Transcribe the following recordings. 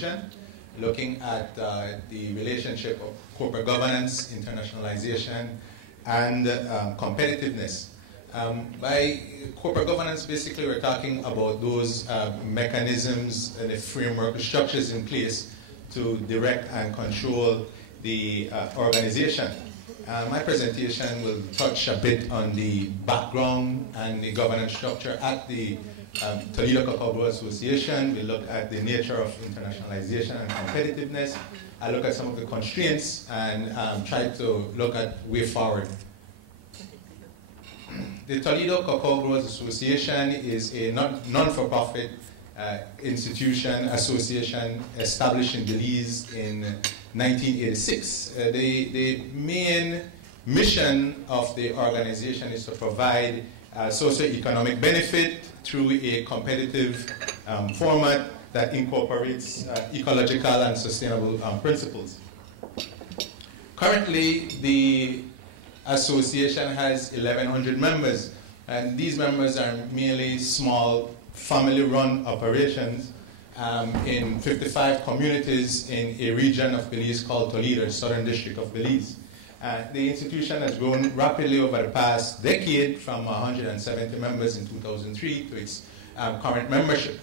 vision, looking at the relationship of corporate governance, internationalization, and competitiveness. By corporate governance, basically we're talking about those mechanisms and the framework, the structures in place to direct and control the organization. My presentation will touch a bit on the background and the governance structure at the Toledo Cacao Growers Association. We look at the nature of internationalization and competitiveness. I look at some of the constraints and try to look at way forward. The Toledo Cacao Growers Association is a non-for-profit institution, association established in Belize in 1986. The main mission of the organization is to provide socio-economic benefit through a competitive format that incorporates ecological and sustainable principles. Currently, the association has 1,100 members, and these members are mainly small family-run operations in 55 communities in a region of Belize called Toledo, Southern District of Belize. The institution has grown rapidly over the past decade from 170 members in 2003 to its current membership.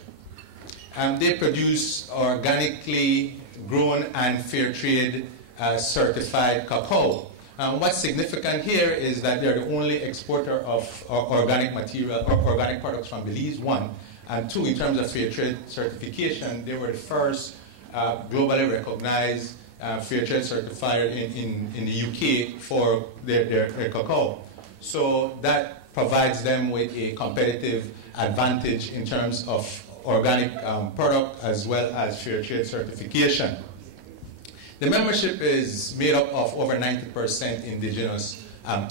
They produce organically grown and fair trade certified cacao. What's significant here is that they're the only exporter of organic material or organic products from Belize, one. And two, in terms of fair trade certification, they were the first globally recognized fair trade certifier in the UK for their cacao. So that provides them with a competitive advantage in terms of organic product as well as fair trade certification. The membership is made up of over 90% indigenous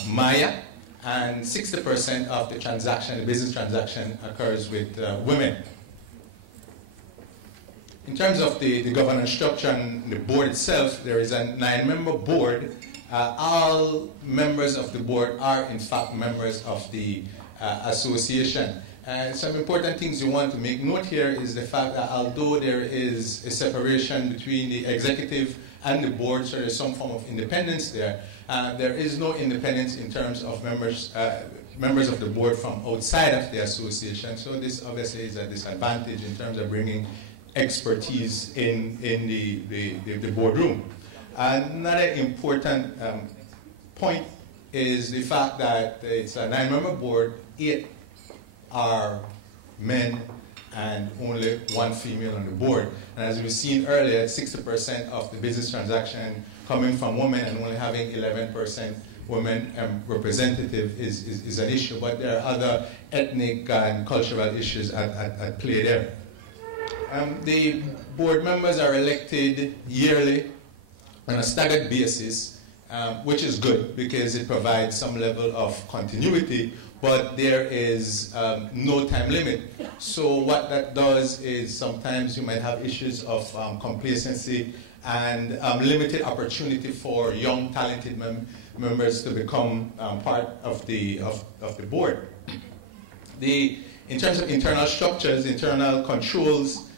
Maya, and 60% of the transaction, the business transaction, occurs with women. In terms of the governance structure and the board itself, there is a 9-member board. All members of the board are, in fact, members of the association. And some important things you want to make note here is the fact that although there is a separation between the executive and the board, so there's some form of independence there, there is no independence in terms of members of the board from outside of the association. So this obviously is a disadvantage in terms of bringing expertise in the boardroom. Another important point is the fact that it's a 9-member board, 8 are men and only 1 female on the board. And as we've seen earlier, 60% of the business transaction coming from women and only having 11% women representative is an issue, but there are other ethnic and cultural issues at play there. The board members are elected yearly on a staggered basis, which is good because it provides some level of continuity, but there is no time limit. So what that does is sometimes you might have issues of complacency and limited opportunity for young, talented members to become part of the board. In terms of internal structures, internal controls,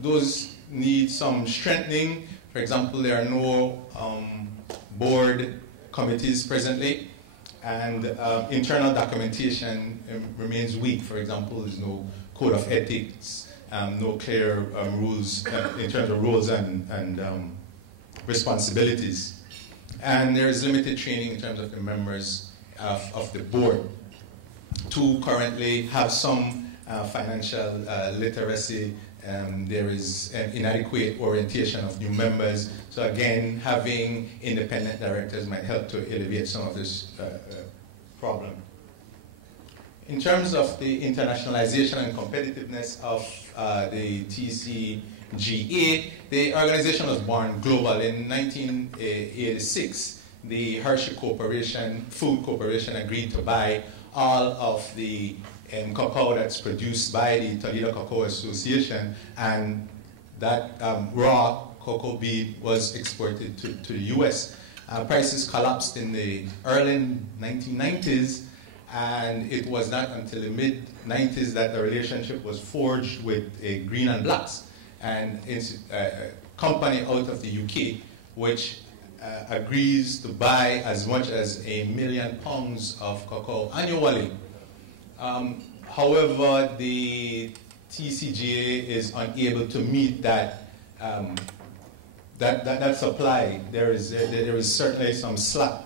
those need some strengthening. For example, there are no board committees presently, and internal documentation remains weak. For example, there's no code of ethics, no clear rules in terms of roles and responsibilities. And there is limited training in terms of the members of the board. 2 currently have some financial literacy. There is an inadequate orientation of new members. So again, having independent directors might help to alleviate some of this problem. In terms of the internationalization and competitiveness of the TCGA, the organization was born global. In 1986, the Hershey Corporation, Food Corporation, agreed to buy all of the cacao that's produced by the Toledo Cacao Association, and that raw cocoa bean was exported to the US. Prices collapsed in the early 1990s, and it was not until the mid-90s that the relationship was forged with Green and Blacks. company out of the UK, which agrees to buy as much as £1 million of cacao annually. However, the TCGA is unable to meet that supply. There is certainly some slack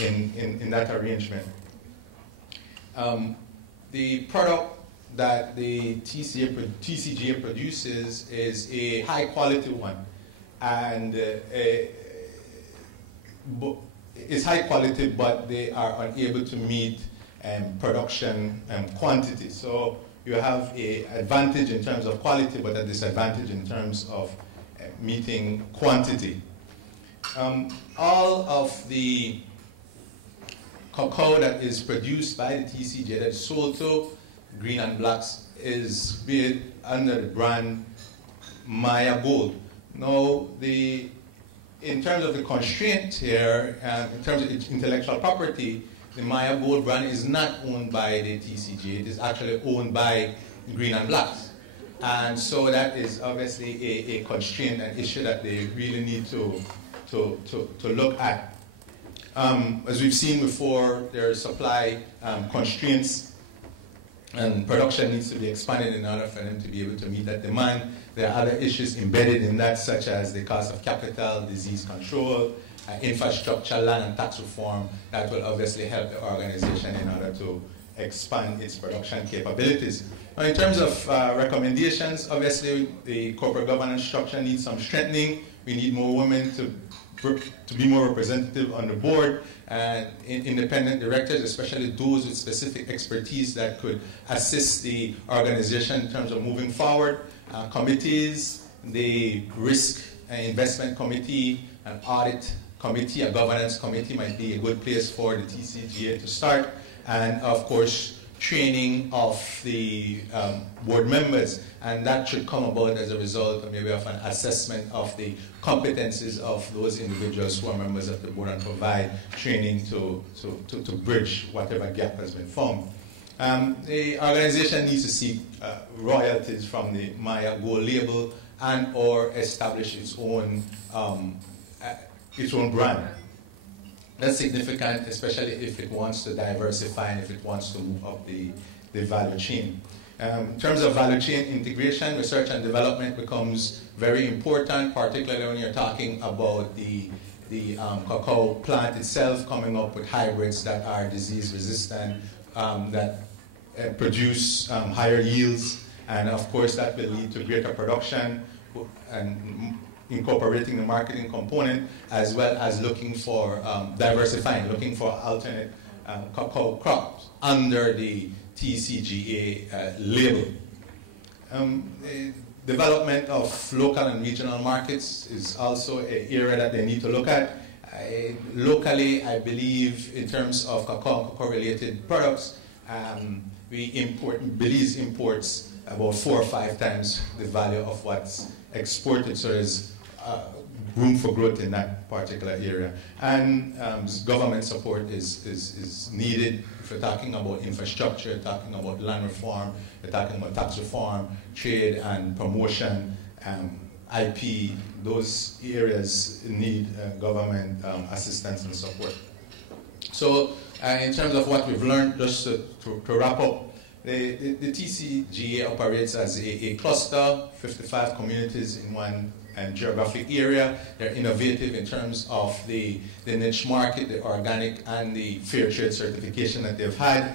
in that arrangement. The product that the TCGA produces is a high quality one, and it's high quality, but they are unable to meet production quantity. So you have an advantage in terms of quality, but a disadvantage in terms of meeting quantity. All of the cacao that is produced by the TCGA that is sold to Green and Blacks is made under the brand Maya Gold. Now, in terms of the constraint here, in terms of intellectual property, the Maya Gold brand is not owned by the TCGA. It is actually owned by Green and Blacks. And so that is obviously a constraint, an issue that they really need to look at. As we've seen before, there are supply constraints, and production needs to be expanded in order for them to be able to meet that demand. There are other issues embedded in that, such as the cost of capital, disease control, infrastructure, land and tax reform, that will obviously help the organization in order to expand its production capabilities. Now, in terms of recommendations, obviously the corporate governance structure needs some strengthening. We need more women to be more representative on the board, and independent directors, especially those with specific expertise that could assist the organization in terms of moving forward. Committees, the risk and investment committee, an audit committee, a governance committee might be a good place for the TCGA to start. And of course, training of the board members, and that should come about as a result of maybe of an assessment of the competencies of those individuals who are members of the board and provide training to bridge whatever gap has been found. The organization needs to seek royalties from the Maya Gold label and or establish its own brand. That's significant, especially if it wants to diversify and if it wants to move up the value chain. In terms of value chain integration, research and development becomes very important, particularly when you're talking about the cacao plant itself, coming up with hybrids that are disease resistant, that produce higher yields, and of course that will lead to greater production and incorporating the marketing component, as well as looking for diversifying, looking for alternate cacao crops under the TCGA label. Development of local and regional markets is also an area that they need to look at. Locally, I believe, in terms of cacao and cacao-related products, Belize imports about 4 or 5 times the value of what's exported, so there's room for growth in that particular area. And government support is needed. If you're talking about infrastructure, talking about land reform, you're talking about tax reform, trade and promotion, IP, those areas need government assistance and support. So in terms of what we've learned, just to wrap up, the TCGA operates as a cluster, 55 communities in one geographic area. They're innovative in terms of the niche market, the organic and the fair trade certification that they've had.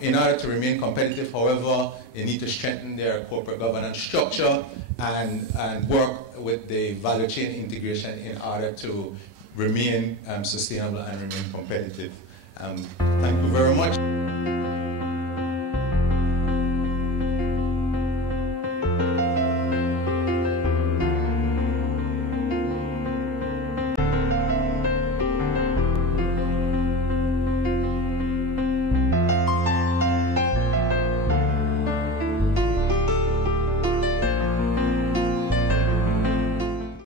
In order to remain competitive, however, they need to strengthen their corporate governance structure and work with the value chain integration in order to remain sustainable and remain competitive. Thank you very much.